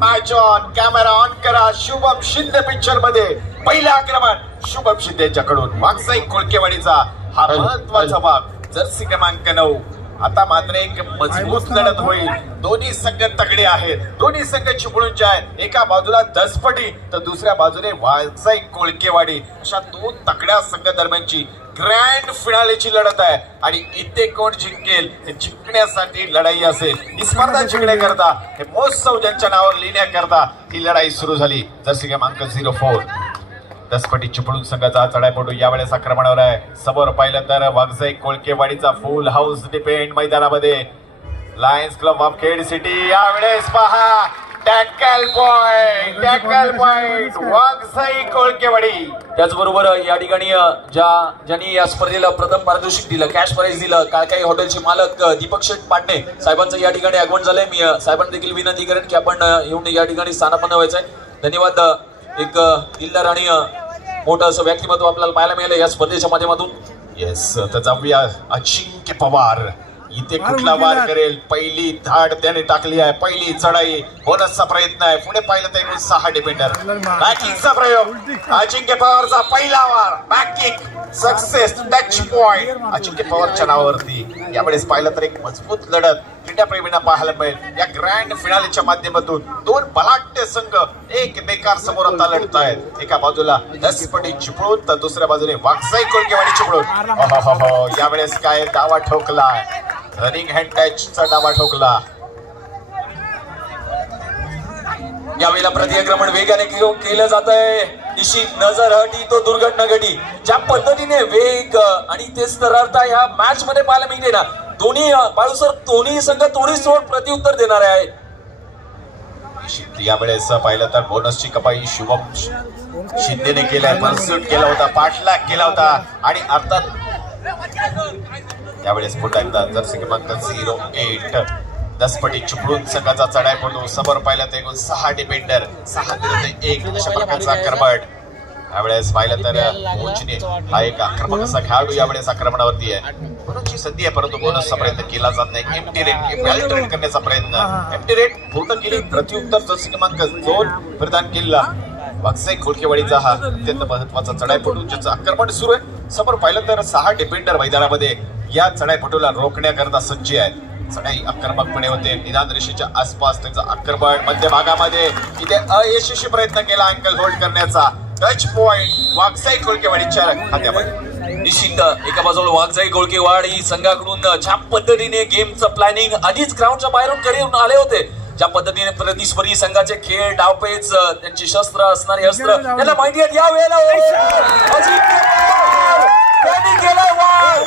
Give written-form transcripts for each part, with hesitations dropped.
Match on, camera on करा. Shubham Shinde picture मध्ये पहिला आक्रमण शुभम शिंदेच्याकडून वागसाई कोळकेवाडीचा हा महत्वाचा भाग जर्सी क्रमांक 9. आता मात्र एक मजबूत लढत होईल. दोन्ही संघ तगडे आहेत. दोन्ही संघ चिपळूणचे आहेत. एका बाजूला दसपटी तर दुसऱ्या बाजूने वागसाई कोळकेवाडी. अशा दोन तगड्या संघ दरम्यानची ग्रँड फिनालेची लढत आहे आणि इथे कोण जिंकेल हे जिंकण्यासाठी लढाई असेल. ही स्पर्धा जिंकण्याकरता हे महोत्सव ज्यांच्या नावावर लिहिण्याकरता ही लढाई सुरू झाली. जर्सी क्रमांक 04 दसपटी चिपळूण संघाचा चढाईपटू यावेळेस आक्रमणावर आहे. समोर पाहिलं तर वागसाई कोळकेवाडीचा फुल हाऊस डिपेंड मैदानामध्ये. Lions club of Khed city यावेळेस पहा टॅकल पॉइंट वागसाई कोळकेवाडी. त्याचबरोबर या ठिकाणी ज्यांनी या स्पर्धेला प्रथम पारितोषिक दिलं, कॅश प्राइज दिलं, काळकाई हॉटेलचे मालक दीपक शेठ पाटणे साहेबांचं या ठिकाणी आगमन झालंय. मी साहेबांना देखील विनंती करेन की आपण येऊन या ठिकाणी स्थानापन्न व्हायचंय. धन्यवाद. एक दिलदार आणि मोठं असं व्यक्तिमत्व आपल्याला पाहायला मिळालं या स्पर्धेच्या माध्यमातून. येस, तर जाऊया अजिंक्य पवार इथे कुठला वार करेल. पहिली धाड त्याने टाकली आहे. पहिली चढाई बोनसचा प्रयत्न आहे. पुढे पाहिलं तर एकूण 6 डिफेंडर. बॅकिंगचा प्रयोग अजिंक्य पवारचा पहिला वार बॅकिंग सक्सेस टच पॉइंट अजिंक्य पवारच्या नावावरती. यावेळेस पाहिलं तर एक मजबूत लढत क्रीडाप्रेमींना पाहायला मिळेल. या ग्रँड फिनालेच्या माध्यमातून दोन बलाढ्य संघ एकमेकां समोर आता लढत आहेत. एका बाजूला दसपटी चिपळूण तर दुसऱ्या बाजूने वागसाई कोळकेवाडी चिपळूण. यावेळेस काय डावा ठोकला, रनिंग हँड टचचा डावा ठोकला. यावेळेला प्रतिक्रमण वेगाने केलं जात आहे. निश्चित नजर हटी तो दुर्घटना घटी. ज्या पद्धतीने वेग आणि तेच तर अर्थ ह्या मॅच मध्ये पाहायला मिळते ना. दोन्ही बाळूसर दोन्ही संघ तोडीस तोड प्रत्युत्तर देणार आहे. यावेळेस पाहिलं तर बोनसची कपाई शुभम शिंदेने केलाय. परस्यूट केला होता, पाठलाग केला होता आणि अर्थात यावेळेस पुन्हा एकदा जर्सी क्रमांक 08 दसपटी चिपळूण संघाचा चढाईपटू. समोर पाहिलं तर एकूण 6 डिफेंडर 6 विरुद्ध 1 अशा प्रकारचा आक्रमण. यावेळेस पाहिलं तर कोचने हा एक आक्रमक असा खेळाडू यावेळेस आक्रमणावरती आहे. बोनसची संधी आहे परंतु बोनसचा प्रयत्न केला जात नाही. एम्प्टी रेट करण्याचा प्रयत्न. एम्प्टी रेट पूर्ण केली. प्रत्युत्तर जर्सी क्रमांक 2 प्रदान केला. वागसाई कोळकेवाडीचा हा अत्यंत महत्वाचा चढाईपटू ज्याचं आक्रमण सुरू आहे. समोर पाहिलं तर 6 डिफेंडर मैदानामध्ये या चढाईपटूला रोखण्याकरता सज्ज आहेत. चढाई आक्रमकपणे होते. निदान रेषेच्या आसपास त्याचं आक्रमण. मध्य भागामध्ये इथे अयशस्वी प्रयत्न केला अँकल होल्ड करण्याचा. टच पॉइंट वागसाई कोळकेवाडीच्या खात्यामध्ये. निश्चित एका बाजूला वागसाई कोळकेवाडी संघाकडून ज्या पद्धतीने गेमचं प्लॅनिंग आधीच ग्राउंडच्या बाहेरून करून आले होते. ज्या पद्धतीने प्रतिस्पर्धी संघाचे खेळ डावपेच त्यांची शस्त्र असणारे अस्त्र त्यांना माहिती आहेत. या वेळेला त्यांनी केलाय वार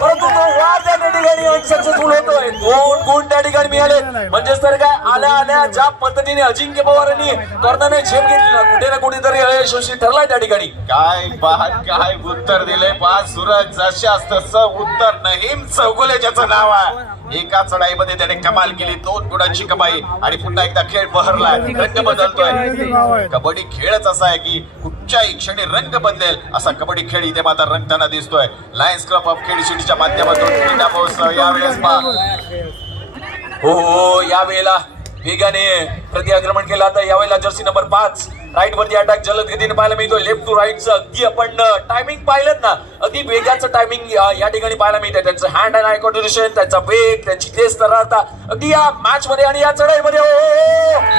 परंतु तो वार त्या ठिकाणी अनसक्सेसफुल होतोय. 2 गुण त्या ठिकाणी मिळाले. म्हणजेच तर काय आल्या ज्या पद्धतीने अजिंक्य पवारांनी कॉर्नरने झेप घेतली ना कुठे ना कुठेतरी अयशस्वी ठरलाय त्या ठिकाणी. काय उत्तर दिले पहा सूरज. जशास तसं उत्तर. नहीम चौगुले ज्याचं नाव आहे. एका चढाईमध्ये त्याने कमाल केली. 2 गुणांची कमाई आणि पुन्हा एकदा खेळ बहरलाय. रंग बदलतोय. कबड्डी खेळच असा आहे की कुठच्याही क्षणी रंग बदलेल असा कबड्डी खेळ इथे मात्र रंगताना दिसतोय. लायन्स क्लब ऑफ खेड सिटीच्या माध्यमातून क्रीडा महोत्सव यावेळेस हो यावेळेला वेगाने प्रतिक्रमण केलं. आता यावेळेला जर्सी नंबर 5 राईट वरती अटॅक जलद गतीने पाहायला मिळतोय. लेफ्ट टू राईटचं अगदी आपण टायमिंग पाहिलं ना अगदी वेगाचं टायमिंग या ठिकाणी पाहायला मिळतंय. त्यांचं हँड अँड आय कोऑर्डिनेशन, त्यांचा वेग, त्यांची तेज तरारता अगदी या मॅच मध्ये आणि या चढाईमध्ये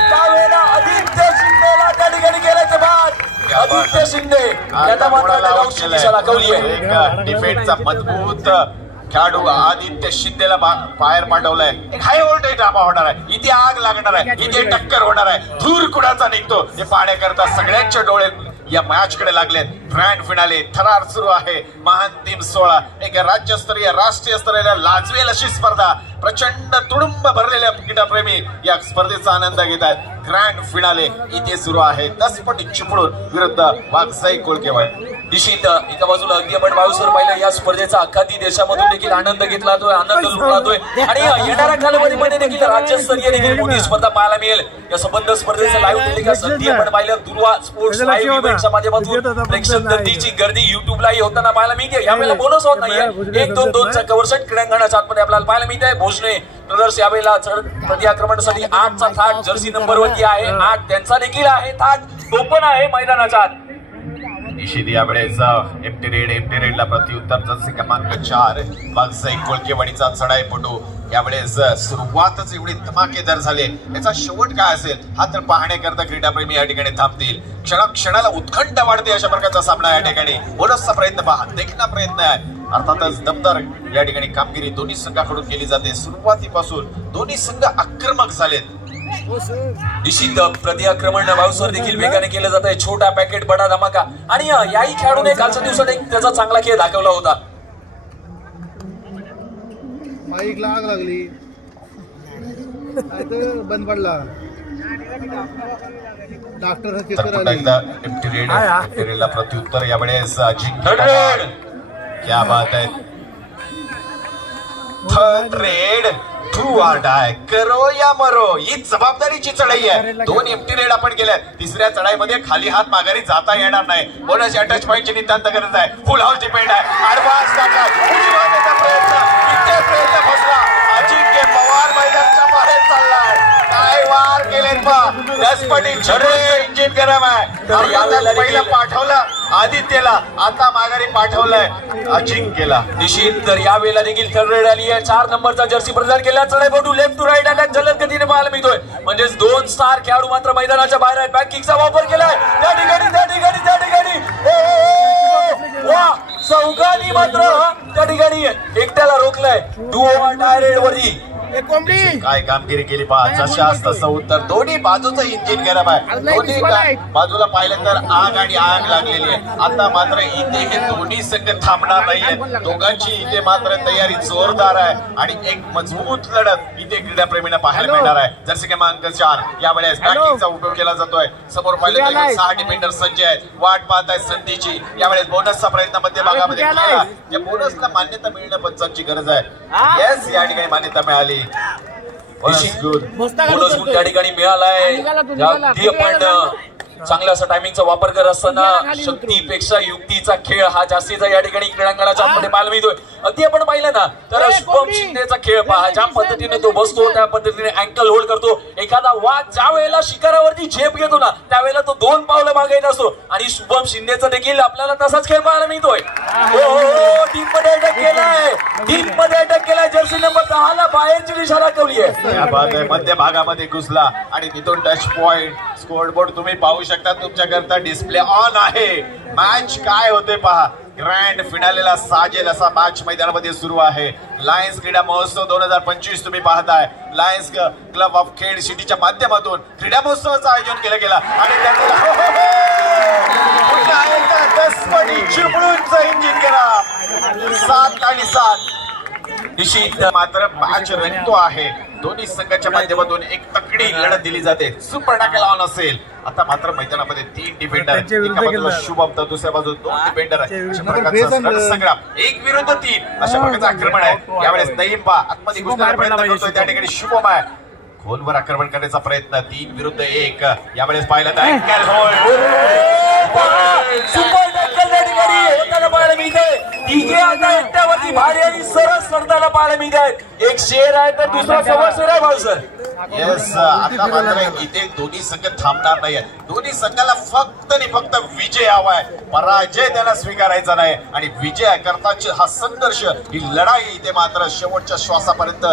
त्यावेळेला आदित्य शिंदेला त्या ठिकाणी केल्याचे बाद. आदित्य शिंदे त्याचा मात्र दिशा दाखवली आहे. डिफेन्सचा मजबूत खेळाडू आदित्य शिंदेला बाहेर पाठवलाय. एक हाय व्होल्टेज ड्रामा होणार आहे. इथे आग लागणार आहे. इथे टक्कर होणार आहे. धूर कुणाचा निघतो हे पाहण्याकरता सगळ्यांचे डोळे या मॅच कडे लागलेत. ग्रँड फिनाले थरार सुरू आहे. महाअंतिम 16 एक राज्यस्तरीय राष्ट्रीय स्तरीय लाजवेल अशी स्पर्धा. प्रचंड तुडुंब भरलेल्या क्रीडाप्रेमी या स्पर्धेचा आनंद घेत आहेत. ग्रँड फिनाले इथे सुरू आहे. दसपटी चिपळूण विरुद्ध वागसाई कोळकेवाडी. निश्चित एका बाजूला अगदी आपण बाजूसर पाहिलं या स्पर्धेचा अख्खाती देशामधून देखील आनंद घेतला जातोय, आनंद लुटला जातोय आणि येणाऱ्या कालावधीमध्ये देखील राज्यस्तरीय देखील मोठी स्पर्धा पाहायला मिळेल. या संबंध स्पर्धेचं लाईव्ह टेलिकास्ट अगदी आपण पाहिलं दुर्वा स्पोर्ट्स लाईव्ह इव्हेंटच्या माध्यमातून प्रेक्षक गर्दीची गर्दी युट्यूबलाही होताना पाहायला मिळते. यावेळेला बोनस होत नाहीये, 1-2-2चा कव्हरसेट क्रीडांगणाच्या आतमध्ये आपल्याला पाहायला मिळते. भोसने ब्रदर्स यावेळेला प्रति आक्रमणासाठी 8चा थाट जर्सी नंबर वरती आहे, 8 त्यांचा देखील आहे थाट, तो पण आहे मैदानाच्या आत. निषेध यावेळेस एमटी रेडला प्रत्युत्तर जर्सी क्रमांक 4 व्यावसायिक कोळकेवाडीचा चढाईपटू यावेळेस सुरुवातच एवढी धमाकेदार झाली. याचा शेवट काय असेल हा तर पाहण्याकरता क्रीडाप्रेमी या ठिकाणी थांबतील. क्षणाला उत्कंठ वाढते अशा प्रकारचा सामना या ठिकाणी. बोनसचा प्रयत्न पहा, देखणा प्रयत्न आहे. अर्थातच दमदार या ठिकाणी कामगिरी दोन्ही संघाकडून केली जाते. सुरुवातीपासून दोन्ही संघ आक्रमक झालेत. निश्चित प्रति आक्रमण वावसर देखील वेगाने केलं जात आहे. छोटा पॅकेट बडा धमाका आणि याही खेळाडूने कालच्या दिवसात एक त्याचा चांगला खेळ दाखवला होता. माईकला आग लागली, बंद पडला. डॉक्टर रेडला प्रत्युत्तर यावेळेस क्या बात आहे. थर्ड रेड टू आर डाय, करो या मरो, ही जबाबदारीची चढाई आहे. 2 एमटी रेड आपण केल्या. तिसऱ्या चढाईमध्ये खाली हात माघारी जाता येणार नाही. बोनसच्या टच पॉईंटची नितांत गरज आहे. फुल हाऊस डिपेंड आहे. ऍडव्हान्स टाका, उडी मारण्याचा प्रयत्न, इथे प्रयत्न फसला. अजिंक्य पवार मैदानाच्या बाहेर चाललाय. काय वार केलेत पहा. दसपटी इंजिन गरम आहे. पहिलं पाठवलं आदित्यला, आता माघारी पाठवलंय अजिंक्यला. निश्चित तर यावेळेला देखील थर्ड रेड आली आहे. 4 नंबरचा जर्सी प्रदान केला. चढाईपटू लेफ्ट टू राईट अटॅक जलद गतीने पाहायला मिळतोय. म्हणजेच 2 स्टार खेळाडू मात्र मैदानाच्या बाहेर आहेत. बॅक किकचा वापर केलाय त्या ठिकाणी वा चौघांनी मात्र त्या ठिकाणी एकट्याला रोखलंय. डू ऑर डाय रेड वरती काय कामगिरी केली पहा. जशास तसं उत्तर. दोन्ही बाजूचं इंजिन गरम आहे. दोन्ही बाजूला पाहिलं तर आग आणि आग लागलेली आहे. आता मात्र इथे हे दोन्ही संघ थांबणार नाहीये. दोघांची इथे मात्र तयारी जोरदार आहे आणि एक मजबूत लढत इथे क्रीडाप्रेमींना पाहायला मिळणार आहे. जर्सी क्रमांक 4 यावेळेस बॅकिंगचा उपयोग केला जातोय. समोर पाहिलं तर 6 डिफेंडर सज्ज आहेत, वाट पाहत आहेत संधीची. यावेळेस बोनसचा प्रयत्न मध्य भागामध्ये केला. या बोनसला मान्यता मिळणं पंचांची गरज आहे. येस, या ठिकाणी मान्यता मिळाली. बोनस गुण त्या ठिकाणी मिळालाय. अगदी आपण चांगला असा टायमिंगचा वापर करत असताना शक्तीपेक्षा युक्तीचा खेळ हा जास्तीचा या ठिकाणी क्रीडांगणाच्या आतमध्ये पाहायला मिळतोय. अगदी आपण पाहिलं ना तर शुभम शिंदेचा खेळ पहा. ज्या पद्धतीने तो बसतो, त्या पद्धतीने अँकल होल्ड करतो. एखादा वाघ ज्या वेळेला शिकारावरती झेप घेतो ना त्यावेळेला तो 2 पावलं मागे येत असतो आणि शुभम शिंदेचा देखील आपल्याला तसाच खेळ पाहायला मिळतोय. टीम मध्ये अटॅक केलाय, टीम मध्ये अटॅक केलाय. जर्सी नंबर 10 ला बाहेरची दिशा दाखवली आहे. मध्य भागामध्ये घुसला आणि तिथून टच पॉइंट स्कोर बोर्ड तुम्ही पाहू शकता. तुमच्याकरता डिस्प्ले ऑन आहे. मॅच काय होते पहा. ग्रँड फिनालेला साजेल असा मॅच मैदानामध्ये सुरू आहे. लायन्स क्रीडा महोत्सव 2025 तुम्ही पाहताय. लायन्स क्लब ऑफ खेड सिटीच्या माध्यमातून क्रीडा महोत्सवाचं आयोजन केलं गेलं आणि चिपळूणचं इंजिन केला. 7 आणि 7 निश्चित मात्र मॅच रंगतो आहे. दोन्ही संघाच्या माध्यमातून एक तकडी लढत दिली जाते. सुपर टॅकल ऑन असेल. आता मात्र मैदानामध्ये 3 डिफेंडर, एका बाजूला शुभम तर दुसऱ्या बाजूला 2 डिफेंडर आहे. अशा प्रकारचा संग्राम 1 विरुद्ध 3 अशा प्रकारचं आक्रमण आहे. यावेळेस नईम पा आतमध्ये घुसण्याचा प्रयत्न करतोय. त्या ठिकाणी शुभम आहे. खोलवर आक्रमण करण्याचा प्रयत्न. 3 विरुद्ध 1 यावेळेस पाहिलं तर अँकल सुपर टॅकल त्या ठिकाणी होताना पाहायला मिळतंय. तिघे आता एकट्यावरती भारी आणि सरस लढताना पाहायला मिळत आहेत. एक शेर आहे तर दुसरा सव्वा शेर आहे. भाऊ सर येस, आता मात्र इथे दोन्ही संघ थांबणार नाहीये. दोन्ही संघाला फक्त आणि फक्त विजय हवाय. पराजय त्यांना स्वीकारायचा नाही आणि विजय करताची हा संघर्ष, ही लढाई इथे मात्र शेवटच्या श्वासापर्यंत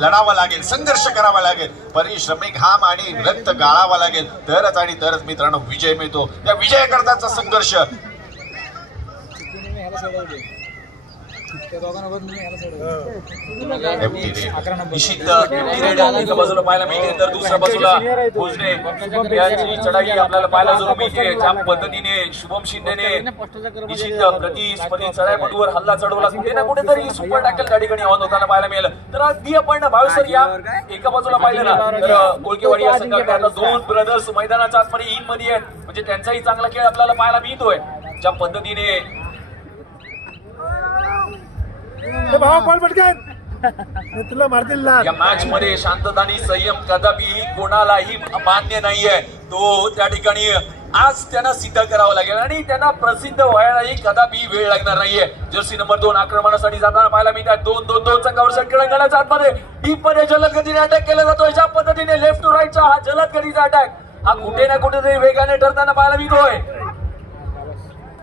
लढावा लागेल, संघर्ष करावा लागेल, परिश्रमी घाम आणि रक्त गाळावा लागेल. तरच आणि तरच मित्रांनो विजय मिळतो. त्या विजय करताचा संघर्ष निश्चित एका बाजूला पाहायला मिळते तर दुसऱ्या बाजूला भोजने याची चढाई आपल्याला पाहायला जरूर मिळते. ज्या पद्धतीने शुभम शिंदेने निश्चित प्रतिस्पर्धी चढाईपटूवर हल्ला चढवला, कुठे ना कुठेतरी सुपर टॅकल त्या ठिकाणी ऑन होताना पाहायला मिळालं. तर अगदी आपण भावेसर या एका बाजूला पाहिलं ना तर कोळकेवाडी या संघात 2 ब्रदर्स मैदानाच्या आतमध्ये इन मध्ये आहेत. म्हणजे त्यांचाही चांगला खेळ आपल्याला पाहायला मिळतोय. ज्या पद्धतीने तुला मारतील या मॅच मध्ये शांतता आणि संयम कदापि कोणालाही मान्य नाहीये. तो त्या ठिकाणी आज त्यांना सिद्ध करावं लागेल आणि त्यांना प्रसिद्ध व्हायलाही कदापि वेळ लागणार नाहीये. जर्सी नंबर 2 आक्रमणासाठी जाताना पाहायला मिळतात. 2-2-2चा कव्हर खेळण्याच्या आतमध्ये डीप मध्ये जलद गतीने अटॅक केला जातोय. ज्या पद्धतीने लेफ्ट टू राईटचा हा जलद गतीचा अटॅक हा कुठे ना कुठेतरी वेगाने ठरताना पाहायला मिळतोय.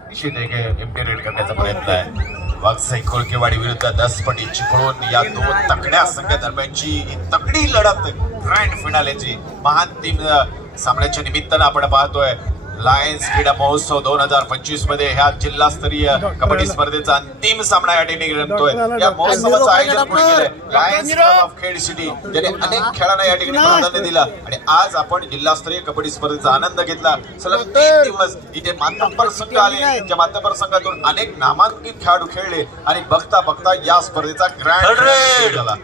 निश्चित एक इम्पेरिट करण्याचा प्रयत्न आहे. वाघसाई कोळकेवाडी विरुद्ध दसपटी चिपळूण या दोन तगड्या संघादरम्यानची ही तगडी लढत ग्रँड फिनालेची महान सामन्याच्या निमित्तानं आपण पाहतोय. लायन्स क्रीडा महोत्सव 2025 मध्ये ह्या जिल्हास्तरीय कबड्डी स्पर्धेचा अंतिम सामना या ठिकाणी रंगतोय. या महोत्सवाचं आयोजन कोणी केलंय? Lions club of Khed city, ज्याने अनेक खेळांना या ठिकाणी प्राधान्य दिलं आणि आज आपण जिल्हास्तरीय कबड्डी स्पर्धेचा आनंद घेतला. सलग 3 दिवस इथे मातब्बर संघ आले. त्या मातब्बर संघातून अनेक नामांकित खेळाडू खेळले आणि बघता बघता या स्पर्धेचा ग्रँड झाला.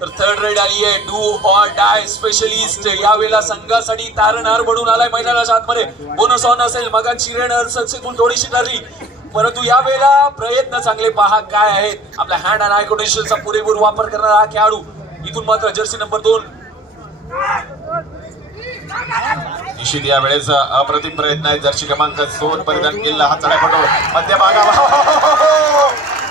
तर थर्ड रेड आली आहे. डू ऑर डाय स्पेशलिस्ट यावेळेला संघासाठी तारणहार बनून आलाय मैदानाच्या आतमध्ये. बोनस ऑन असेल मगाची रेड सक्सेसफुल थोडीशी ठरली, परंतु यावेळेला प्रयत्न चांगले पहा काय आहेत. आपल्या हँड अँड आय कोऑर्डिनेशनचा पुरेपूर वापर करणारा हा खेळाडू. इथून मात्र जर्सी नंबर 2 निश्चित या वेळेस अप्रतिम प्रयत्न आहे. जर्सी क्रमांक 2 परिधान केलेला हा चढापटू मध्यभागावर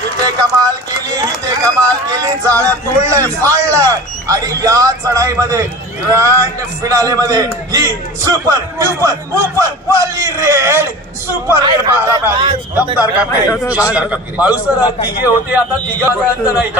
इथे कमाल केली, इथे कमाल केली. जाळ्या तोडलंय, फाळलंय आणि या चढाईमध्ये ग्रँड फिनाले मध्ये ही सुपर डुपर उपर वाली रेड सुपर रेड पाहायला मिळाली. दमदार कामगिरी, शानदार कामगिरी. बाळूसर तिघे होते, आता तिघाचा अंत नाही.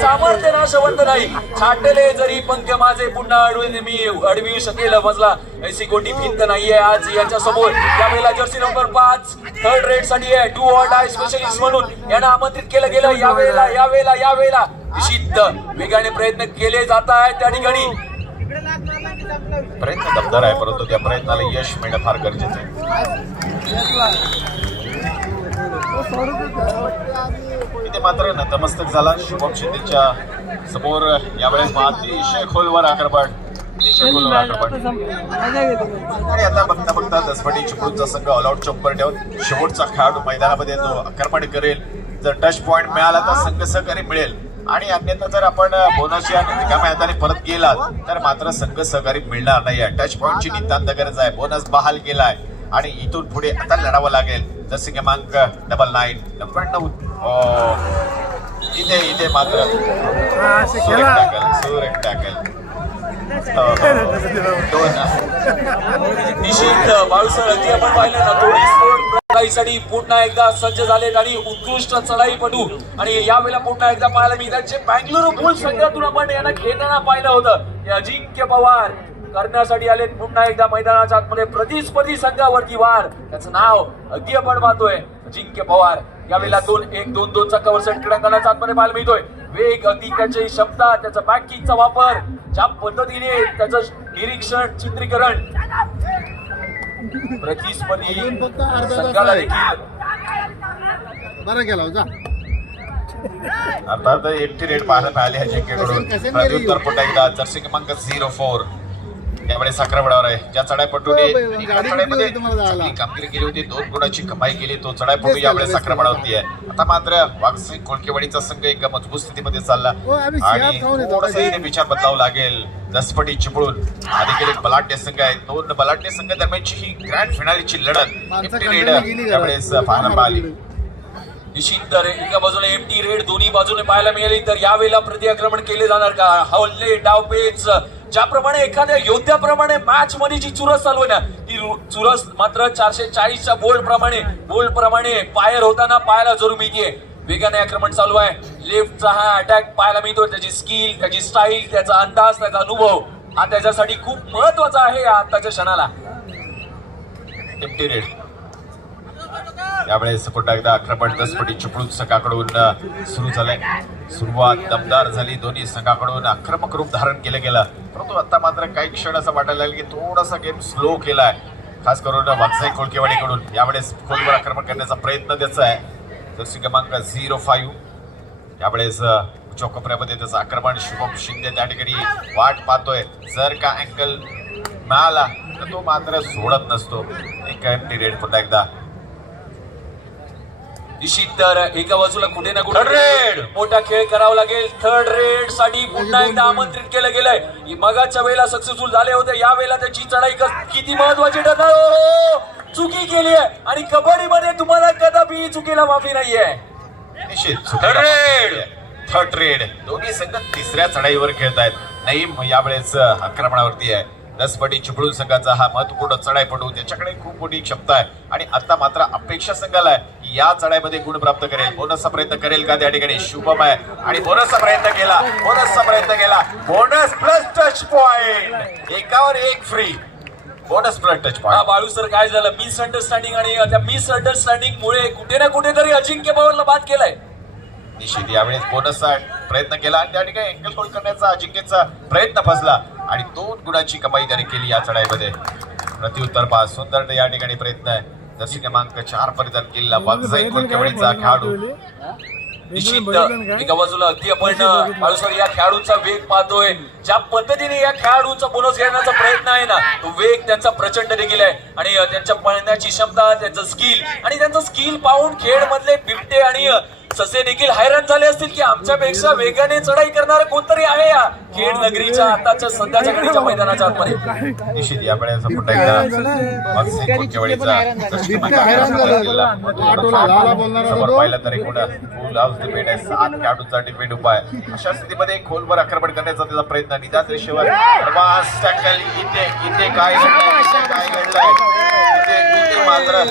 सामर्थ्य नाशवंत नाही. छाटले जरी पंख माझे पुन्हा अडवू शकेल मजला ऐसी कोटी भिंत नाहीये आज याच्या समोर. त्यावेळेला जर्सी नंबर 5 थर्ड रेड साठी आहे. डू ऑर डाय स्पेशलिस्ट म्हणून यांना आमंत्रित केलं गेलं. यावेळेला निश्चित वेगाने प्रयत्न केले जात आहेत. त्या ठिकाणी प्रयत्न दमदार आहे, परंतु त्या प्रयत्नाला यश मिळणं फार गरजेचं आहे. इथे मात्र नतमस्तक झाला शुभम शिंदेच्या समोर. यावेळेस अतिशय खोलवर आक्रमण, आणि आता बघता बघता दसपटी चिपळूणचा संघ ऑल आउट चॉपर ठेवून शेवटचा खेळाडू मैदानामध्ये तो आक्रमण करेल. जर टच पॉइंट मिळाला तर संघ सहकारी मिळेल आणि अन्यथा जर आपण बोनस या रिकाम्या हाताने परत गेलात तर मात्र संघ सहकारी मिळणार नाही. टच पॉइंटची नितांत गरज आहे. बोनस बहाल केलाय आणि इथून पुढे आता लढावं लागेल. जसे क्रमांक 99 इथे मात्र सुरेख टॅकल निश्चित बाळूसर आपण पाहिलं ना थोडी चढाईसाठी पुन्हा एकदा सज्ज झालेत आणि उत्कृष्ट चढाईपटू. आणि यावेळेला पुन्हा एकदा पाहायला मिळतात जे बँगलोर बुल्स संघातून आपण यांना खेळताना पाहिलं होतं. हे अजिंक्य पवार करण्यासाठी आलेत पुन्हा एकदा मैदानाच्या आतमध्ये. प्रतिस्पर्धी संघावरती वार, त्याचं नाव अगदी आपण पाहतोय अजिंक्य पवार. यावेळेला 2-1-2-2चा कव्हर सेट क्रीडांगणाच्या आतमध्ये पाहायला मिळतोय. वेग, अधिकाची क्षमता, त्याचा बॅकिंगचा वापर, ज्या पद्धतीने त्याचं निरीक्षण, चित्रीकरण प्रतिस्पर्धी संघाला देखील बरं गेला होता. अर्थात एकटी रेड पाहायला मिळाली अजिंक्यकडून. प्रत्युत्तर पुन्हा एकदा जर्सी क्रमांक 04 त्यावेळेस आक्रमणावर आहे. ज्या चढाईपटूने चढाईमध्ये चांगली कामगिरी केली होती, 2 गुणाची कमाई केली, तो चढाईपटू यावेळेस आक्रमणावरती आहे. आता मात्र वाघसाई कोळकेवाडीचा संघ एक मजबूत स्थितीमध्ये चालला आणि थोडंसं इथे विचार बदलावं लागेल. दसपटी चिपळूण हा देखील एक बलाढ्य संघ आहे. 2 बलाढ्य संघ दरम्यानची ही ग्रँड फिनालीची लढत एकटी रेड यावेळेस पाहायला मिळाली. निश्चित एका बाजूने एमटी रेड दोन्ही बाजूने पाहायला मिळाली. तर यावेळेला प्रतिआक्रमण केले जाणार का? हल्ले, डावपेच, ज्याप्रमाणे एखाद्या योद्ध्याप्रमाणे मॅच मध्ये जी चुरस चालू आहे ना, ती चुरस मात्र 440च्या बोल प्रमाणे फायर होताना पाहायला जरूर मिळते. वेगाने आक्रमण चालू आहे. लेफ्टचा हा अटॅक पाहायला मिळतो. त्याची स्किल, त्याची स्टाईल, त्याचा अंदाज, त्याचा अनुभव हा त्याच्यासाठी खूप महत्वाचा आहे आताच्या क्षणाला. एमटी रेड यावेळेस पुन्हा एकदा आक्रमण दसपटी चिपळूण संघाकडून सुरू झालंय. सुरुवात दमदार झाली. दोन्ही संघाकडून आक्रमक रूप धारण केलं गेलं, परंतु आता मात्र काही क्षण असं वाटायला लागलं की थोडासा गेम स्लो केलाय, खास करून वाघसाई कोळकेवाडीकडून. यावेळेस खोलवर आक्रमण करण्याचा प्रयत्न त्याचा आहे. जर्सी क्रमांक 05 यावेळेस चौकोपऱ्यामध्ये त्याचं आक्रमण. शुभम शिंदे त्या ठिकाणी वाट पाहतोय. जर का अँगल मिळाला तर तो मात्र सोडत नसतो. एक एमटी रेड पुन्हा एकदा निश्चित तर एका बाजूला कुठे ना कुठे रेड मोठा खेळ करावा लागेल. थर्ड रेड साठी पुन्हा एकदा आमंत्रित केलं गेलंय. मगाच्या वेळेला सक्सेसफुल झाले होते, या वेळेला त्याची चढाई किती महत्वाची ठरणार. चुकी केली आहे आणि कबड्डीमध्ये तुम्हाला कदापि चुकीला माफी नाहीये. निश्चित थर्ड रेड दोन्ही संघ तिसऱ्या चढाईवर खेळत आहेत. नईम यावेळेस आक्रमणावरती आहे. 10 पटी चिपळूण संघाचा हा महत्वपूर्ण चढाईपटू, त्याच्याकडे खूप मोठी क्षमता आहे आणि आता मात्र अपेक्षा संघाला आहे या चढाईमध्ये गुण प्राप्त करेल. बोनसचा प्रयत्न करेल का त्या ठिकाणी शुभम आहे आणि बोनसचा प्रयत्न केला. बोनस प्लस टच पॉइंट, एकावर एक free. Bonus plus touch point. Balu sir, काय झालं मिसअंडरस्टँडिंग आणि त्या मिसअंडरस्टँडिंग मुळे कुठे ना कुठेतरी अजिंक्य पवारला बाद केलाय. निश्चित यावेळेस बोनसचा प्रयत्न केला आणि त्या ठिकाणी अँगल होल्ड करण्याचा अजिंक्यचा प्रयत्न फसला आणि 2 गुणांची कमाई त्याने केली या चढाईमध्ये. प्रत्युत्तर पास सुंदर या ठिकाणी प्रयत्न आहे. जर्सी क्रमांक 4 परिधान केलेला वागजाई कोलकेवाडीचा खेळाडू. निश्चित एका बाजूला अगदी आपण बाळू सर या खेळाडूंचा वेग पाहतोय. ज्या पद्धतीने या खेळाडूंचा बोनस घेण्याचा प्रयत्न आहे ना, तो वेग त्यांचा प्रचंड देखील आहे आणि त्यांच्या पळण्याची क्षमता, त्यांचं स्किल पाहून खेळ मधले बिबटे आणि ससे देखील हैराण झाले असतील की आमच्यापेक्षा वेगाने चढाई करणारा कोणतरी आहे या खेड नगरीच्या आताच्या सध्याच्या घडीच्या मैदानाच्या आतमध्ये. निश्चित यावेळेस पुन्हा एकदा वागजाई कोलकेवाडीचा जर्सी समोर पाहिलं तर एकूण फुल हाऊस डिफेंड आहे. 7 खेळाडूंचा डिफेंड उभा आहे. अशा स्थितीमध्ये खोलवर आक्रमण करण्याचा त्याचा प्रयत्न. निदान रेषेवर टॅकल. इथे काय घडलंय इथे मात्र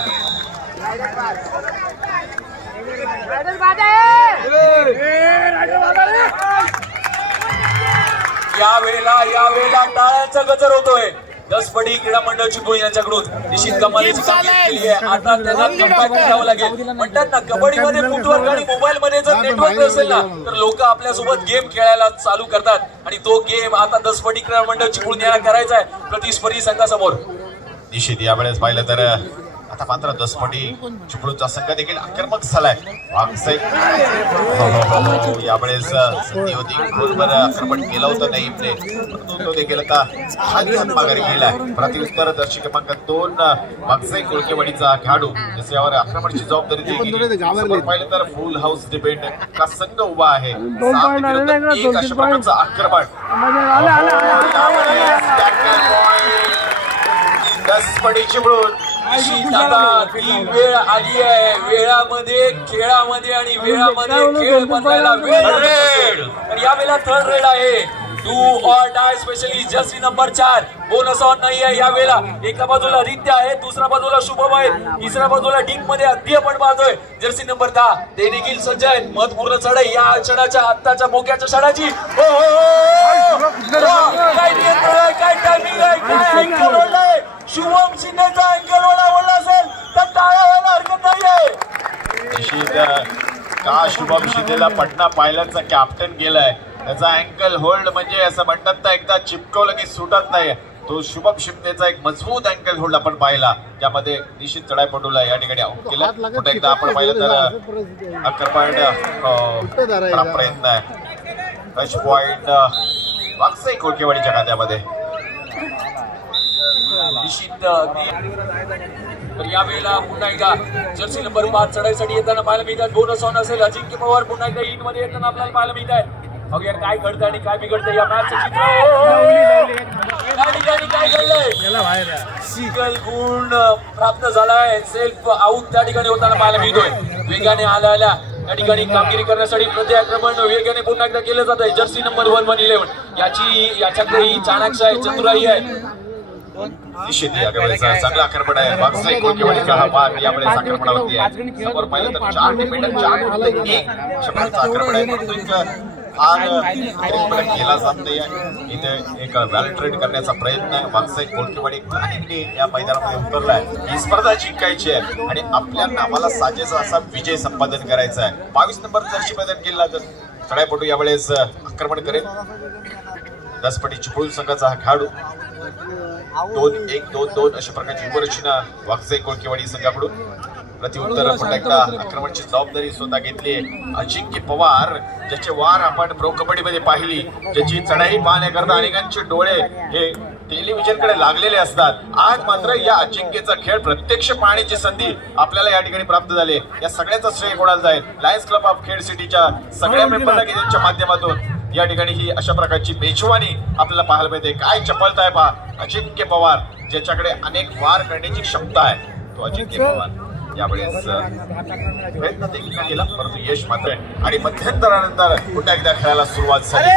यावेळेला टाळ्यांचा गजर होतोय. 10 पटी क्रीडा मंडळ चिपळूण यांच्याकडून निश्चित कमालीची कामगिरी केली आहे. आता त्यांना कमबॅक करावं लागेल. म्हणतात ना, कबड्डीमध्ये फुटवर्क आणि मोबाईल मध्ये जर नेटवर्क असेल ना, तर लोक आपल्या सोबत गेम खेळायला चालू करतात आणि तो गेम आता 10 पटी क्रीडा मंडळ चिपळूण यांना करायचा आहे प्रतिस्पर्धी संघासमोर. निश्चित यावेळेस पाहिलं तर आता मात्र 10 पटी चिपळूणचा संघ देखील आक्रमक झालाय. वागजाई यावेळेस संधी होती, खोलवर आक्रमण केलं होतं नईमने, परंतु तो देखील आता खाली हातमाघारी गेलाय. प्रतिउत्तर दर्शक क्रमांक 2 वागजाई कोलकेवाडीचा खेळाडू जसे यावर आक्रमणाची जबाबदारी दिली. समोर पाहिलं तर फुल हाऊस डिपेंड का संघ उभा आहे. 7 विरुद्ध 1 अशा प्रकारचं आक्रमण. 10 पटी चिपळूण. वेळ आली आहे. वेळामध्ये खेळामध्ये आणि वेळामध्ये खेळ बनवायला वेळ तर यावेळेला थर्ड रेड आहे. Do or die specially Jersey number 4. Bonus on नाही आहे यावेळेला. एका बाजूला रित्या आहे, दुसऱ्या बाजूला शुभम आहे, तिसऱ्या बाजूला डीप मध्ये अगदी आपण पाहतोय जर्सी नंबर 10 ते देखील सज्ज आहेत. महत्वपूर्ण चढाई या क्षणाच्या आत्ताच्या मोक्याच्या क्षणाची. काय नियंत्रण आहे, काय टायमिंग आहे, काय अँगल ओढलाय. शुभम शिंदेचा अँगल ओढला असेल तर टाळ्या व्हायला हरकत नाहीये. निश्चित का शुभम शिंदेला पटना पायलटचा कॅप्टन गेलाय. त्याचा अँकल होल्ड म्हणजे असं म्हणतात ना, एकदा चिपकवलं की सुटत नाही. तो शुभम शिंदेचा एक मजबूत अँकल होल्ड आपण पाहिला, त्यामध्ये निश्चित चढाईपटूला या ठिकाणी आउट केला. पुन्हा एकदा आपण पाहिलं तर अक्करपांड प्रयत्न आहे. टच पॉइंट वागजाई कोलकेवाडीच्या खात्यामध्ये. निश्चित तर यावेळेला पुन्हा एकदा जर्सी नंबर 5 चढाईसाठी येताना पाहायला मिळतात. बोनस ऑन असेल. अजिंक्य पवार पुन्हा एकदा ईट मध्ये येताना आपल्याला पाहायला मिळत आहे. अगदी काय घडतं आणि काय बिघडतं या मॅचचं चित्र. काय घडलंय. सिंगल गुण प्राप्त झालाय. सेल्फ आउट त्या ठिकाणी होताना पाहायला मिळतोय. वेगाने आल्या त्या ठिकाणी कामगिरी करण्यासाठी प्रत्याक्रमण वेगाने पुन्हा एकदा केलं जात आहे. जर्सी नंबर 111 याच्याकडे चाणक्य आहे, चतुराई आहे. निश्चित यावेळेस चांगला आक्रमण आहे. वागजाई कोलकेवाडीचा हा भाग यावेळेस आक्रमणावरती आहे. समोर पाहिलं तर 4 डिफेंडर 4 विरुद्ध 1 अशा प्रकारचं आक्रमण आहे. परंतु फार केला जात नाही. इथे एक व्हॅल ट्रेड करण्याचा प्रयत्न आहे. वागजाई कोलकेवाडी या मैदानामध्ये उतरलाय. ही स्पर्धा जिंकायची आहे आणि आपल्या नावाला साजेसा असा विजय संपादन करायचा आहे. 22 नंबर जर्सी मैदान केला तर चढाईपटू यावेळेस आक्रमण करेल. 10 पटी चिपळूण संघाचा हा खेळाडू 2-1-2-2 अशा प्रकारची युवरचना वागजाई कोलकेवाडी संघाकडून. प्रत्युत्तर पुन्हा एकदा आक्रमणाची जबाबदारी स्वतः घेतली. अजिंक्य पवार ज्याचे वार आपण प्रो कबड्डीमध्ये पाहिली, ज्याची चढाई पाहण्याकरता अनेकांचे डोळे हे टेलिव्हिजन कडे लागलेले असतात. आज मात्र या अजिंक्यचा खेळ प्रत्यक्ष पाहण्याची संधी आपल्याला या ठिकाणी प्राप्त झाली. या सगळ्याचा श्रेय कोणाला जाईल? लायन्स क्लब ऑफ खेड सिटीच्या सगळ्या मेंबरला त्यांच्या माध्यमातून या ठिकाणी ही अशा प्रकारची मेजवानी आपल्याला पाहायला मिळते. काय चपलता आहे पहा अजिंक्य पवार, ज्याच्याकडे अनेक वार करण्याची क्षमता आहे. तो अजिंक्य पवार यावेळेस प्रयत्न देखील केला, परंतु यश मात्र आहे. आणि मध्यंतरानंतर पुन्हा एकदा खेळायला सुरुवात झाली.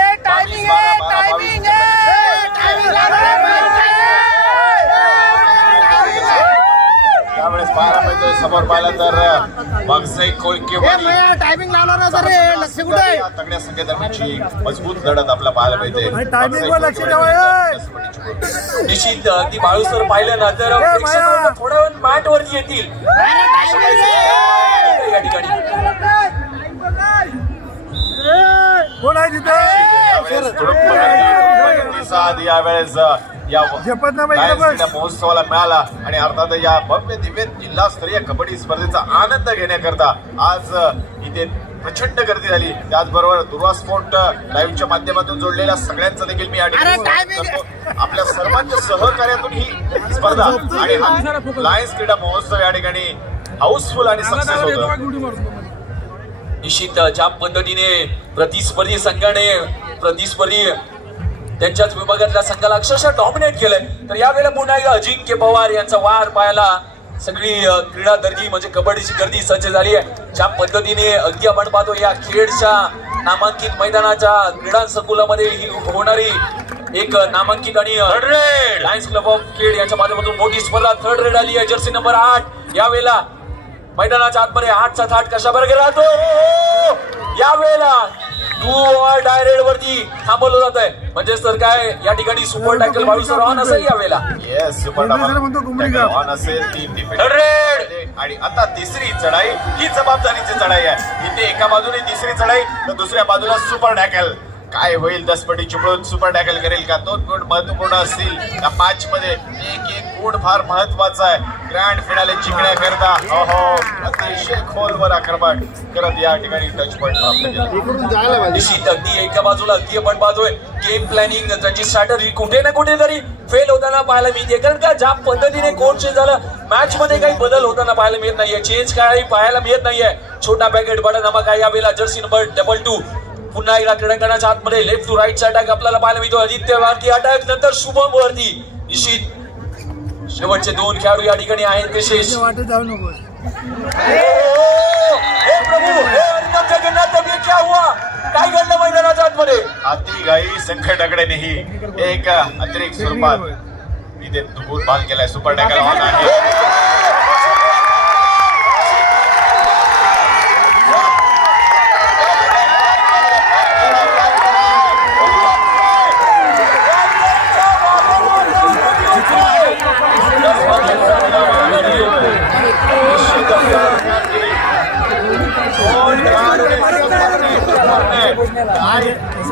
त्यावेळेस पाहायला मिळतोय समोर पाहिलं तर व्यावसायिक कोळकेवाडी टायमिंग लावला ना सर, लक्ष कुठे आहे? तगड्या संख्या दरम्यानची मजबूत लढत आपल्याला पाहायला मिळते. टायमिंग वर लक्ष ठेवा. निश्चित ती बाळूसर पाहिलं ना तर प्रेक्षक थोड्या वेळ मॅट वरती येतील या ठिकाणी. कोण आहे तिथे? यावेळेस या जपतनामा इकडे बस. लायन्स महोत्सवाला मिळाला आणि अर्थात या भव्य दिव्य जिल्हास्तरीय कबड्डी स्पर्धेचा आनंद घेण्याकरता आज इथे प्रचंड गर्दी झाली. त्याचबरोबर दुर्वा स्पोर्ट लाईव्हच्या माध्यमातून जोडलेल्या सगळ्यांचं देखील मी या ठिकाणी करतो. आपल्या सर्वांच्या सहकार्यातून ही स्पर्धा आणि हा लायन्स क्रीडा महोत्सव या ठिकाणी हाऊसफुल आणि सक्सेस होतो. निश्चित ज्या पद्धतीने प्रतिस्पर्धी संघाने प्रतिस्पर्धी त्यांच्याच विभागातल्या संघाला अक्षरशः डॉमिनेट केलंय, तर यावेळेला पुन्हा एकदा अजिंक्य पवार यांचा वार पाहायला सगळी क्रीडा दर्दी म्हणजे कबड्डीची गर्दी सज्ज झाली आहे. ज्या पद्धतीने अगदी आपण पाहतो या खेडच्या नामांकित मैदानाच्या क्रीडा संकुलामध्ये ही होणारी एक नामांकित आणि लायन्स क्लब ऑफ खेड यांच्या माध्यमातून मोठी स्पर्धा थर्ड रेड आली आहे. जर्सी नंबर 8 यावेळेला मैदानाच्या आतमध्ये 8चा थाट कशा बरं राहतो. यावेळेला डायरेक्ट वरती थांबवलं जात आहे, म्हणजे सर काय या ठिकाणी सुपर टॅकल बाळूसर ऑन असेल यावेळेला. येस, सुपर टॅकल ऑन असेल. आणि आता तिसरी चढाई ही जबाबदारीची चढाई आहे. इथे एका बाजूने तिसरी चढाई तर दुसऱ्या बाजूला सुपर टॅकल. काय होईल? दसपटी चिपळूण सुपर टॅकल करेल का? 2 गुण महत्वपूर्ण असतील या मॅच मध्ये. एक गुण फार महत्वाचा आहे ग्रँड फिनाले जिंकण्याकरता. अतिशय खोलवर आक्रमण करत या ठिकाणी टच पॉईंट प्राप्त केला. निश्चित अगदी एका बाजूला अगदी आपण पाहतोय गेम प्लॅनिंग त्यांची स्ट्रॅटजी कुठे ना कुठे तरी फेल होताना पाहायला मिळते. कारण का ज्या पद्धतीने कोण चेंज झालं मॅच मध्ये काही बदल होताना पाहायला मिळत नाहीये. चेंज काही पाहायला मिळत नाहीये. छोटा पॅकेट बडा धमाका काय यावेळेला जर्सी नंबर 22 पुन्हा एकदा क्रीडांगणाच्या आतमध्ये लेफ्ट टू राईट अटॅक आपल्याला पाहायला मिळतो. आदित्य वरती अटॅक नंतर शुभम वरती. निश्चित शेवटचे 2 खेळाडू या ठिकाणी आहेत ते शेष. वाटत जाऊ नको. क्या हुआ? काय घडलं मैदानाच्या आतमध्ये? अतिघाई संघटनाकडेही एक अतिरिक्त स्वरूपात इथे दुबून भाग केलाय. सुपर टॅकल ऑन आहे.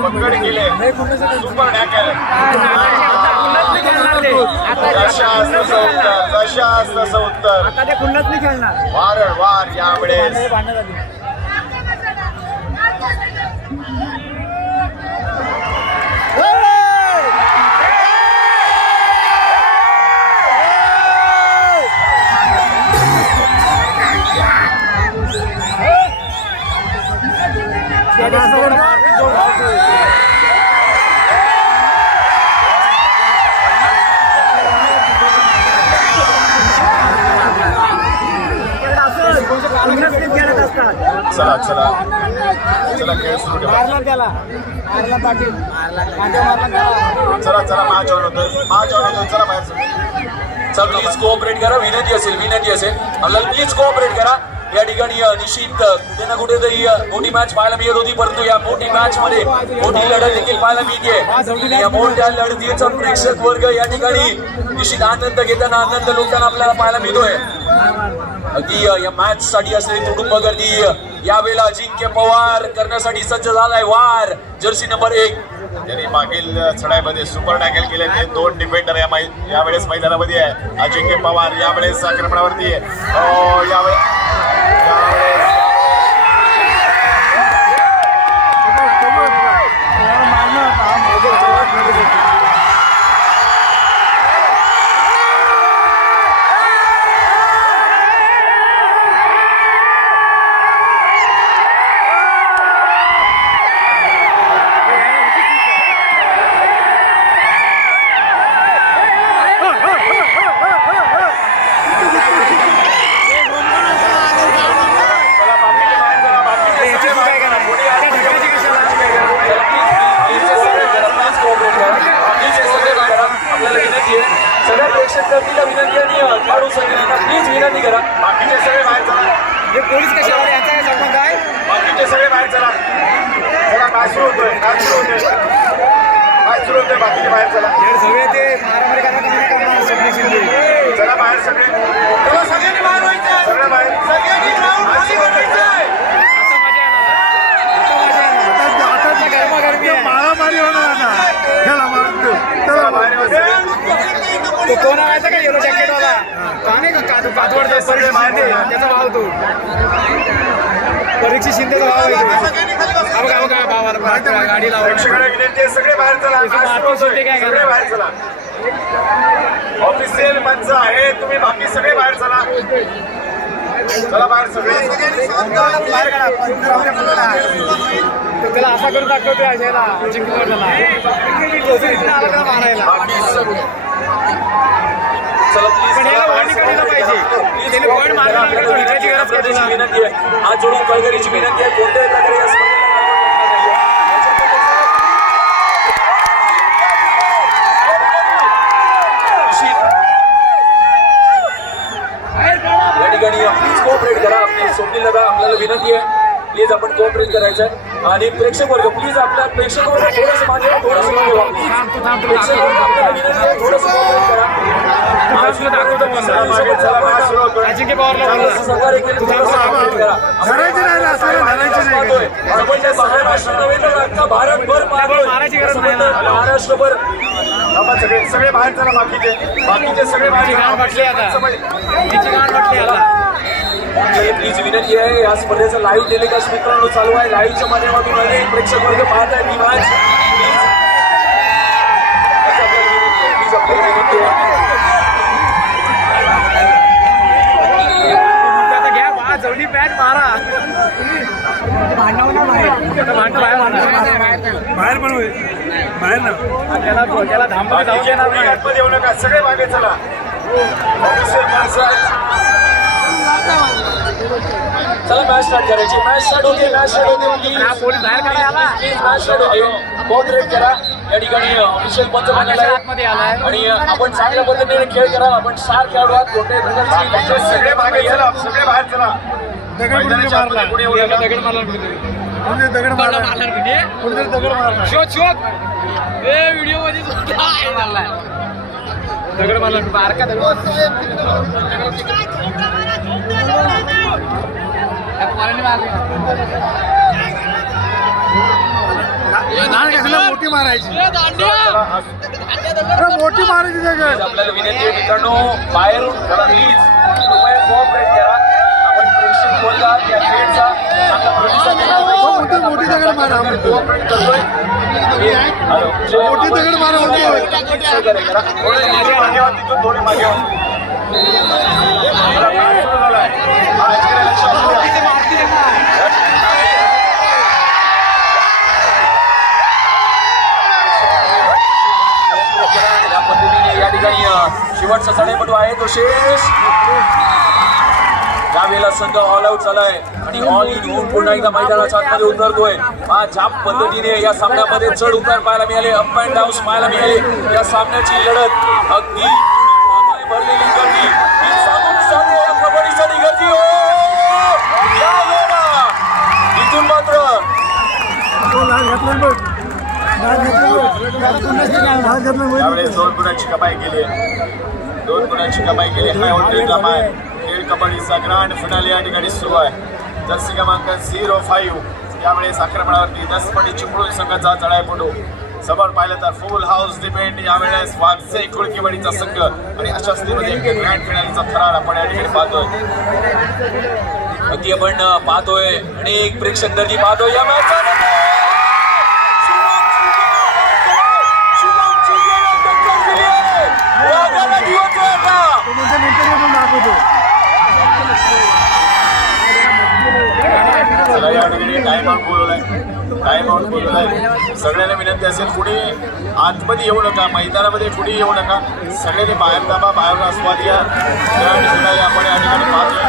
पकड केले सुपर टॅकल. जशा उत्तर वारंवार यावेळेस चला चला चला खेळ सुरू ठेवा. चला चला मॅच ऑन होतोय. चला मॅच. चल प्लीज कोऑपरेट करा. विनंती असेल आपल्याला प्लीज कोऑपरेट करा. या ठिकाणी निश्चित कुठे ना कुठेतरी मोठी मॅच पाहायला मिळत होती, परंतु या मोठी मॅच मध्ये मोठी लढत देखील पाहायला मिळते. या मोठ्या लढतीचा प्रेक्षक वर्ग या ठिकाणी निश्चित आनंद घेताना आनंद लुटताना आपल्याला पाहायला मिळतोय. अगदी या मॅच साठी असलेली कुटुंब गर्दी यावेळेला अजिंक्य पवार करण्यासाठी सज्ज झालाय. वार जर्सी नंबर 1 त्यांनी मागील चढाईमध्ये सुपर टॅकल केले. ते 2 डिफेंडर यावेळेस मैदानामध्ये आहे. अजिंक्य पवार यावेळेस आक्रमणावरती आहे. यावेळेस सगळ्या प्रेक्षक गर्दीला विनंती आणि काढू सगळ्यांना प्लीज विनंती करा. बाकीचे सगळे बाहेर चला. हे पोलीस कशावर यांचा काय संबंध आहे? बाकीचे सगळे बाहेर चला. चला मॅच सुरू होतोय. मॅच सुरू होतोय. बाकीचे बाहेर चला. हे सगळे ते मारामारी करणार स्वप्नील शिंदे. चला बाहेर सगळे. चला सगळ्यांनी बाहेर व्हायचं. सगळं बाहेर. सगळ्यांनी ग्राउंड खाली बसायचंय. आता गरमागरमी आहे. मारामारी होणार ना. चला मारतो. चला बाहेर व्हायचं. तो कोण आहे का येलो जॅकेट वाला? का नाही का कातवडचा परीक्षित शिंदे त्याचा भाव तो. परीक्षित शिंदेचा भाव आहे तो. हा बघा बघा भावाला गाडी लावून. प्रेक्षकांना विनंती आहे सगळे बाहेर चला. मॅच सुरू होतोय. सगळे बाहेर चला. ऑफिशियल मंच आहे. तुम्ही बाकी सगळे बाहेर चला. चला बाहेर सगळे. त्याला असा करून दाखवतोय अजयला जिंकला मारायला. बाकी सगळे. चला प्लीज पण याला warning करायला पाहिजे. त्याने point मारला नाही तर विचारायची गरज काय तुला? विनंती आहे. हात जोडून कळकळीची विनंती आहे. कोणत्याही प्रकारे या स्पर्धेला या ठिकाणी प्लीज कोऑपरेट करा. आपली स्वप्नील दादा आपल्याला विनंती आहे प्लीज आपण कोऑपरेट करायचं आहे. आणि प्रेक्षक वर्ग प्लीज आपल्या प्रेक्षक वर्ग थोडंसं मागे व्हा, थोडंसं मागे व्हा. प्रेक्षक वर्ग आपल्याला विनंती आहे थोडंसं कोऑपरेट करा. अजिंक्य पवारला बोलला. सहकार्य केलं थोडंसं कोऑपरेट करा. धरायची नाही ना, असं धरायची नाही. आपण त्या महाराष्ट्र नव्हे तर अख्खा भारतभर पाहतोय. मारायची गरज नाही ना. महाराष्ट्रभर सगळे सगळे बाहेर चला. बाकीचे सगळे बाहेर गाण म्हटले आता. तिची गाण म्हटली आता. प्लीज विनंती आहे या स्पर्धेचं लाईव्ह टेलिकास्ट मित्रांनो चालू आहे. लाईव्हच्या माध्यमातून अनेक प्रेक्षक वर्ग पाहत आहेत ही मॅच. प्लीज आपल्याला विनंती आहे. आता घ्या बा जवळी बॅट मारा. भांडव ना बाहेर पण होईल. बाहेर ना त्याला धांबा जाऊ दे ना. आतमध्ये येऊ नका. सगळे मागे चला. ऑफिशियल माणसं आहेत. चला मॅच स्टार्ट करायची. मॅच स्टार्ट होते. मॅच स्टार्ट होते. हा पोलीस बाहेर काढायला आला. मॅच स्टार्ट होते. कोऑपरेट करा. या ठिकाणी ऑफिशियल पंच बनलेला आहे आतमध्ये आलाय. आणि आपण चांगल्या पद्धतीने खेळ करा. आपण 4 खेळाडू आहात. कोणत्याही प्रकारची सगळे मागे चला. सगळे बाहेर चला. दगड मारला. पुढे येऊ नका. दगड मारला दगड मारला. शोध व्हिडिओ मध्ये दगड मारला. बारका मोठी मारायची. मोठी मारायची दगड. आपल्याला विनंती आहे मित्रांनो बाहेरून प्लीज कृपया कोऑपरेट करा. आपण प्रेक्षक बोलला या खेळचा चांगला प्रतिसाद दिला. मोठी दगड मारा. कोऑपरेट करतोय. मोठी दगड मारा म्हणतोय. सहकार्य करा. थोडे मागे व्हा. तिथून थोडे मागे व्हा. चला, मॅच सुरू झालाय. मॅचकडे लक्ष असू द्या. या पद्धतीने या ठिकाणी शेवटचा चढाईपटू आहे तो शेष. यावेळेला संघ ऑल आउट झालाय आणि ऑल इन होऊन पुन्हा एकदा मैदानाच्या आतमध्ये उतरतोय. ज्या पद्धतीने या सामन्यामध्ये चढ उतार पाहायला मिळाले, अप अँड डाऊन पाहायला मिळाले. या सामन्याची लढत अगदी भरलेली गर्दी ही सांगून सांगते या कबड्डीसाठी गर्दी हो. यावेळेला इथून मात्र यावेळेस 2 गुणांची कमाई केली. 2 गुणांची कमाई केली. हाय ऑल्ट्री ड्रामा आहे. खेळ कबड्डीचा ग्रँड फिनाले या ठिकाणी सुरू आहे. जर्सी क्रमांक 05 यावेळेस आक्रमणावरती 10 पटी चिपळूण संघाचा चढाईपटू. समोर पाहिलं तर फुल हाऊस डिपेंड यावेळेस वागसे कुळकीवाडीचा संघ आणि अशा स्थितीमध्ये एक ग्रँड फिनालीचा थरार आपण या ठिकाणी पाहतोय. अगदी आपण पाहतोय अनेक प्रेक्षक गर्दी पाहतोय या मॅच. या ठिकाणी टाइम आउट बोलवलाय. सगळ्यांना विनंती असेल पुढे आतमध्ये येऊ नका. मैदानामध्ये पुढे येऊ नका. सगळ्यांनी बाहेर दाबा. बाहेर आस्वाद या. आपण या ठिकाणी पाहतोय.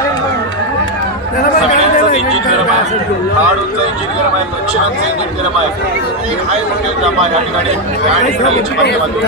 सगळ्यांचंच इंजिन गरम आहे, खेळाडूंचं इंजिन गरम आहे, प्रेक्षकांचं इंजिन गरम आहे. ही हाय मोठे ड्रामा या ठिकाणी या ठिकाणीच्या माध्यमातून.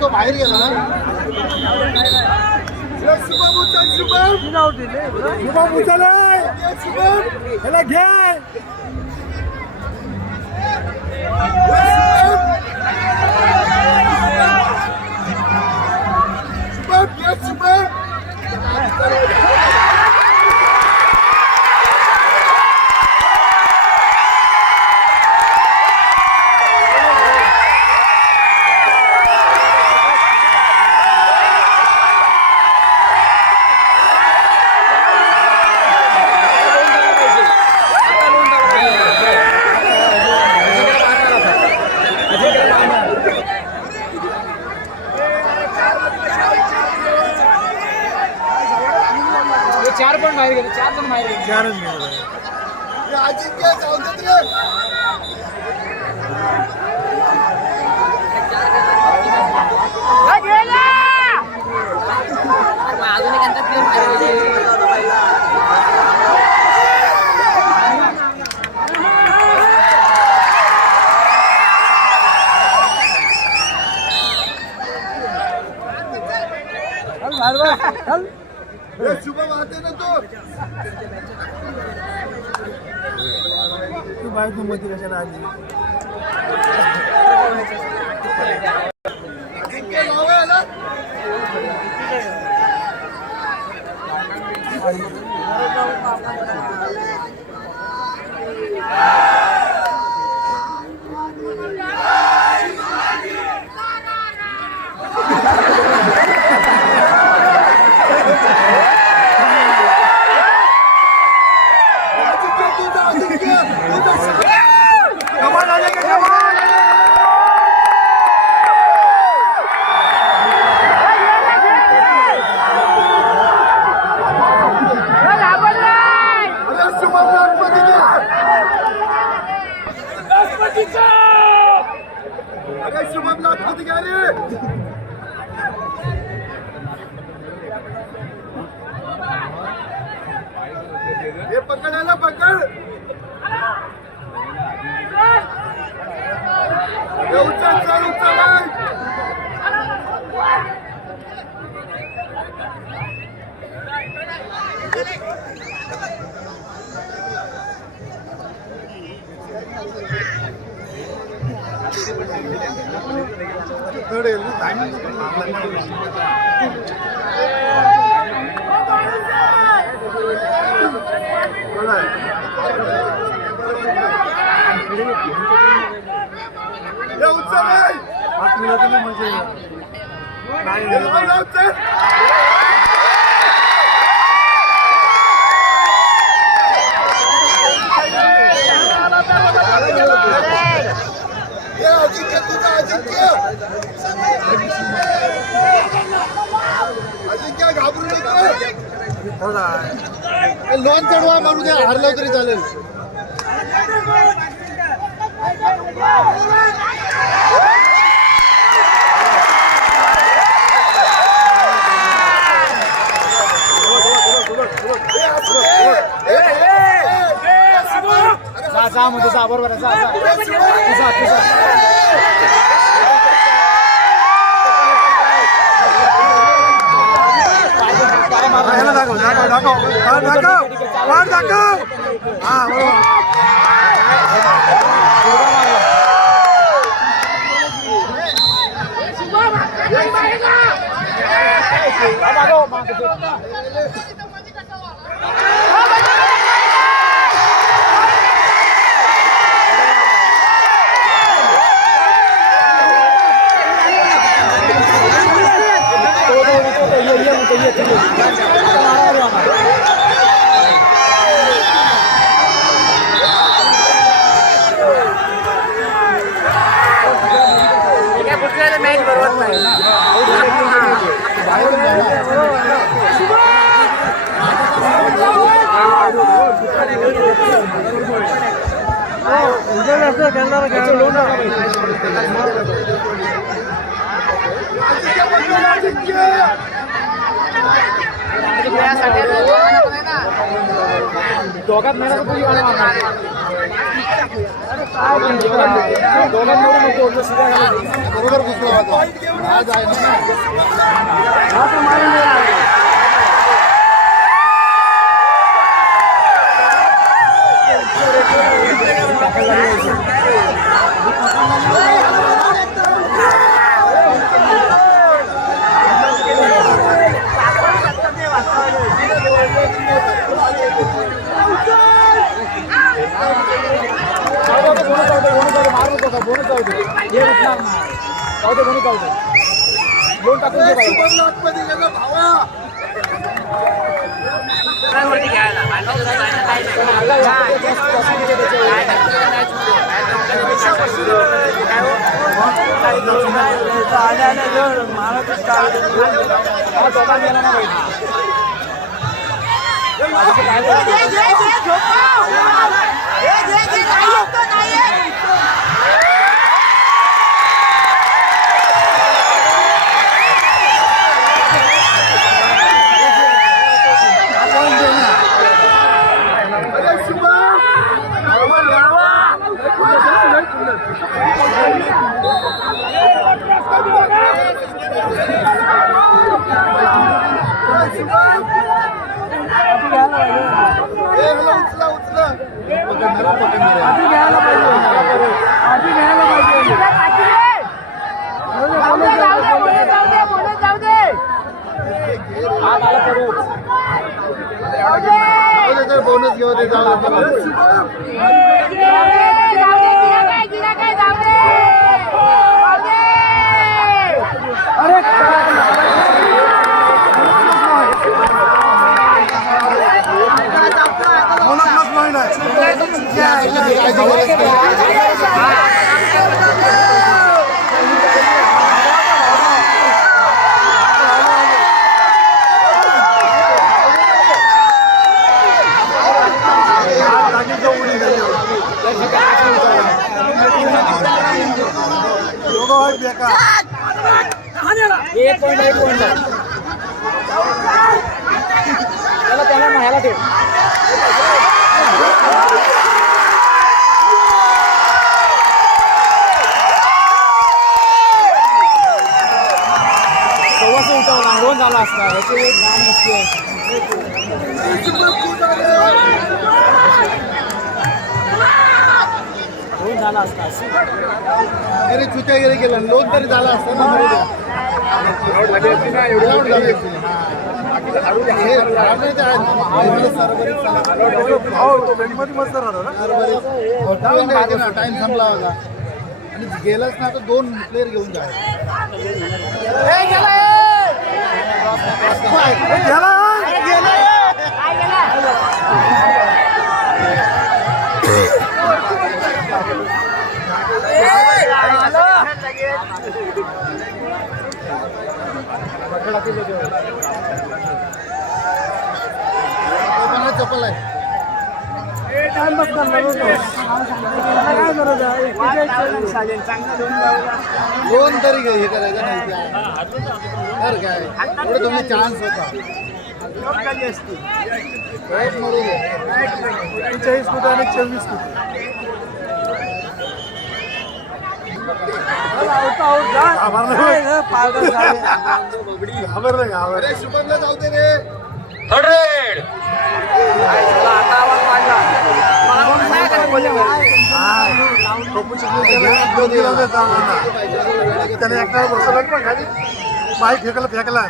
तो बाहेर गेला ना. शुभम उचलाय, ह्याला घ्या. चार पण बाहेर गेले, 4 पण बाहेर गेले. 4च गेले. अजिंक्य सौंदर्य शुभम आते ना तू बाहेर तू मती कशाला आली. अजिंक्य लावायला शुभम लाखपती घ्या रे. हे पकडायला पकड. उचल चल उचल. अजिंक्य घाबरू नको. लॉन चढवा मारू द्या, हरलं तरी चालेल. जा बरोबर आहे. दोघात नाही दोघात बरोबर घुसला होता आज आहे ना बोनस घेऊ दे एक पॉइंट त्याला ह्याला ठेव सव्वाशे उठावला दोन झाला असता याचे एक गाण नसते दोन झाला असता अरे चुत्या गेले गेला लोन तरी झाला असता ना टाइम संपला होता आणि गेलाच ना तर दोन प्लेअर घेऊन जा चप्पल आहे दोन तरी हे करायचं नाही काय एवढं तुम्ही चान्स होता मरू दे 40 फूट आणि 24 फूट अरे शुभमला जाऊ दे रे. 100. त्याने एकटा बसवला ना खाली बाईक फेकला पकड 100.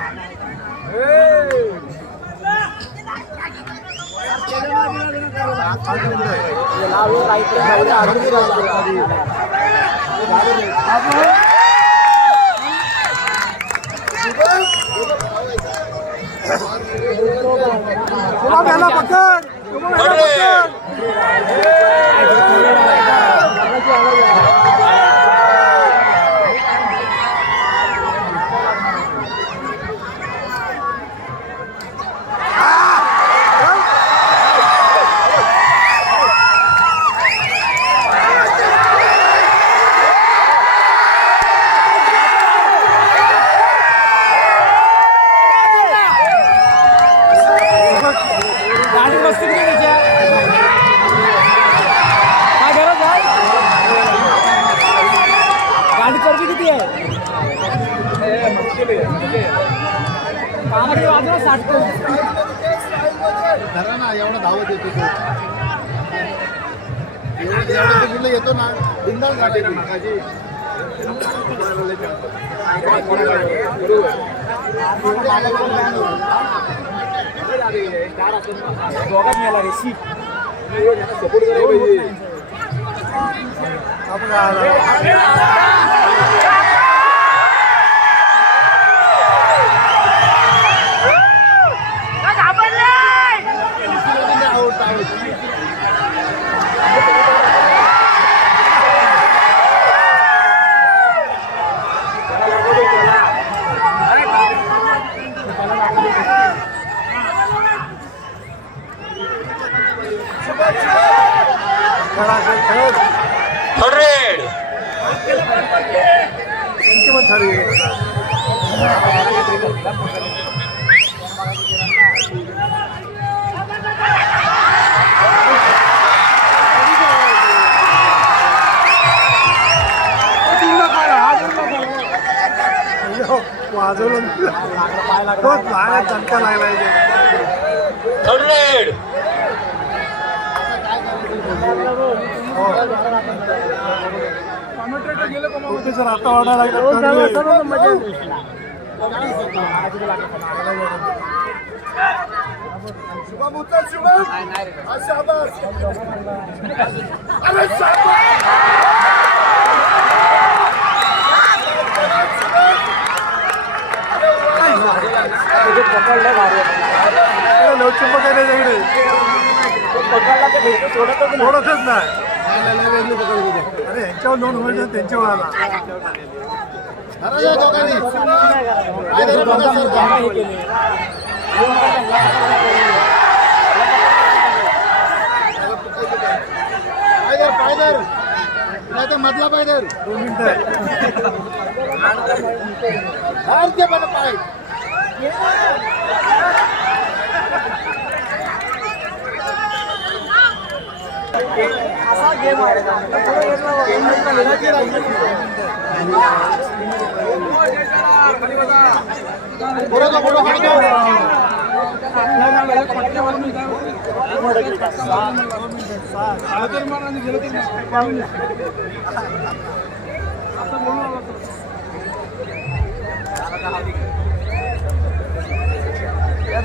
गाडी मस्ती किती त्याच्या काय गरज आहे गाडी चरबी किती आहे कामाची बाजूला 60 धरा ना एवढा धावत येतो तो एवढं येतो ना बिंदास गाडी दोघात मिळाला रे सी वाजवलं बहुत लहान चटका लागलाय 100. सर आता ऑर्डर लागला शुभम उत्तर शुभम शाबास अरे लवचिंप काय त्याच्याकडे सोडतच नाही अरे यांच्यावर लोन होईल त्यांच्यावर आला पायदर नाही तर मधला पायदर 2 मिनिटं पाय असा गेम आहे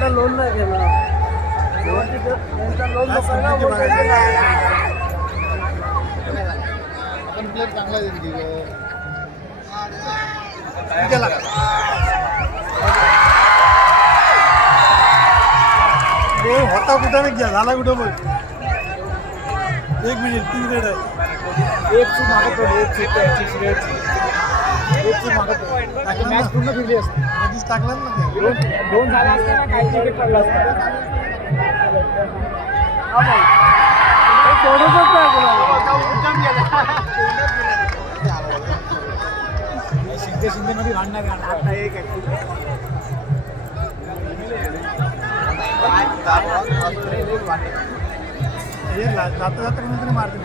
लोन नाही घेणार प्लेट चांगला होता कुठं नाही घ्या झाला कुठं बघ 1 मिनिट 3 रेड आहे एक चूक मागत एक चूक मागत मॅच पूर्ण फिरली असते आधीच टाकलं ना दोन झाला असते ना काही क्रिकेट पडला असता शिंदे मध्ये भांडणार आता एक जाता जाता कोणीतरी मारतील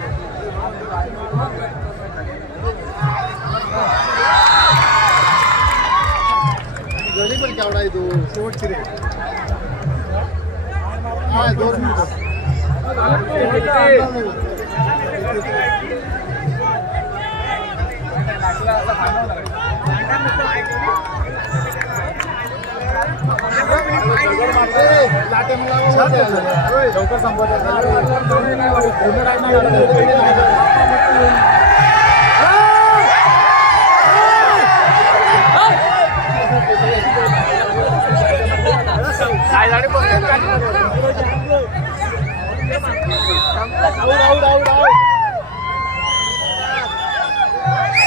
गडी पण केवढा आहे तू शेवटची रे काय 2 मिनिटं लवकर संपवत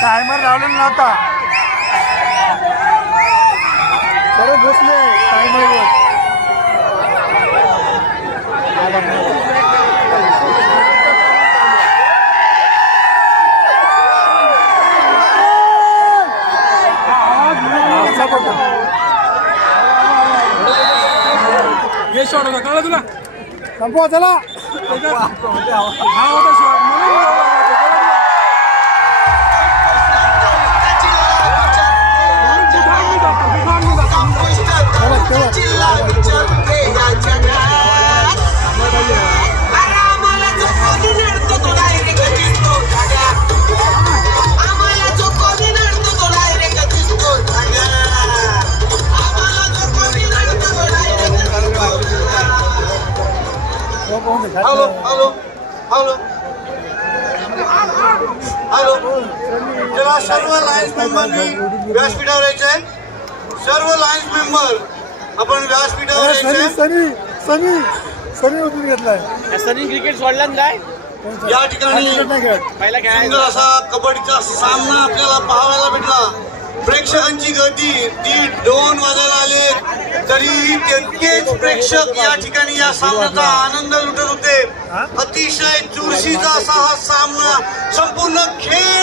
टायमर लावलेला नव्हता सर्व बसले टायमरवर हे शॉट होता कळलं तुला संपवा चला हा होता shot hello hello hello hello जरा सर्व लायन्स मेंबरनी व्यासपीठावर यायचे सर्व लायन्स मेंबर आपण व्यासपीठावर यायचे सनी उतरून घेतलाय सनी क्रिकेट सोडला काय या ठिकाणी सुंदर असा कबड्डीचा सामना आपल्याला पाहायला भेटला प्रेक्षकांची गर्दी 1:30-2 वाजायला आले तरी तितकेच प्रेक्षक या ठिकाणी या सामन्याचा आनंद लुटत होते अतिशय चुरशीचा असा हा सामना संपूर्ण खेळ